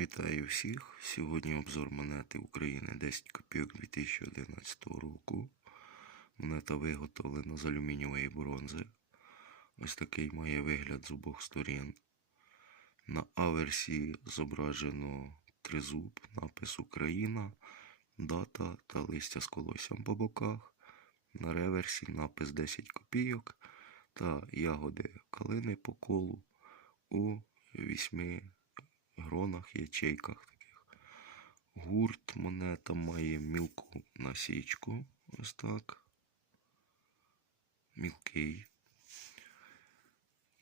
Вітаю всіх! Сьогодні обзор монети України 10 копійок 2011 року. Монета виготовлена з алюмінієвої бронзи. Ось такий має вигляд з обох сторін. На аверсі зображено тризуб, напис Україна, дата та листя з колоссям по боках. На реверсі напис 10 копійок та ягоди калини по колу у вісьми гронах, ячейках таких. Гурт монета має мілку насічку. Ось так. Мілкий.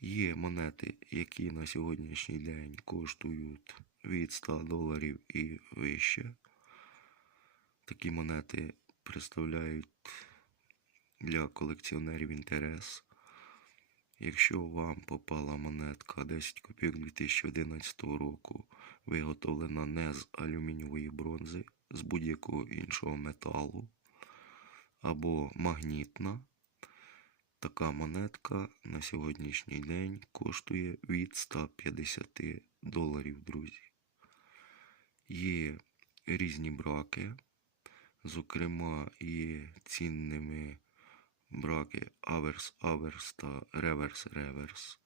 Є монети, які на сьогоднішній день коштують від 100 доларів і вище. Такі монети представляють для колекціонерів інтерес. Якщо вам попала монетка 10 копійок 2011 року, виготовлена не з алюмінієвої бронзи, з будь-якого іншого металу або магнітна, така монетка на сьогоднішній день коштує від 150 доларів, друзі. Є різні браки, зокрема, є цінними браки аверс, аверс та реверс, реверс.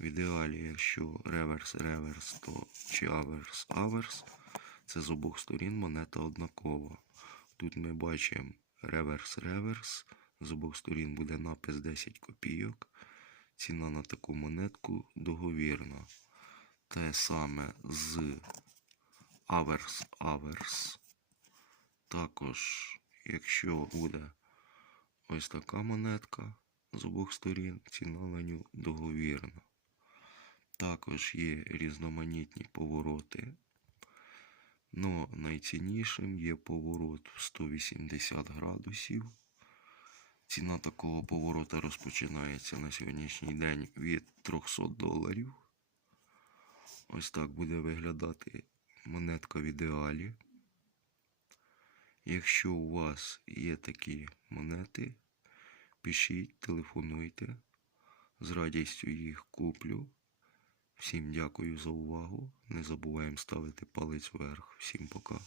В ідеалі, якщо реверс, реверс, то чи аверс, аверс, це з обох сторін монета однакова. Тут ми бачимо реверс, реверс. З обох сторін буде напис 10 копійок. Ціна на таку монетку договірна. Те саме з аверс, аверс. Також, якщо буде Ось така монетка з обох сторін, ціна на нього договірна. Також є різноманітні повороти. Но найціннішим є поворот в 180 градусів. Ціна такого поворота розпочинається на сьогоднішній день від 300 доларів. Ось так буде виглядати монетка в ідеалі. Якщо у вас є такі монети, пишіть, телефонуйте. З радістю їх куплю. Всім дякую за увагу. Не забуваємо ставити палець вверх. Всім пока.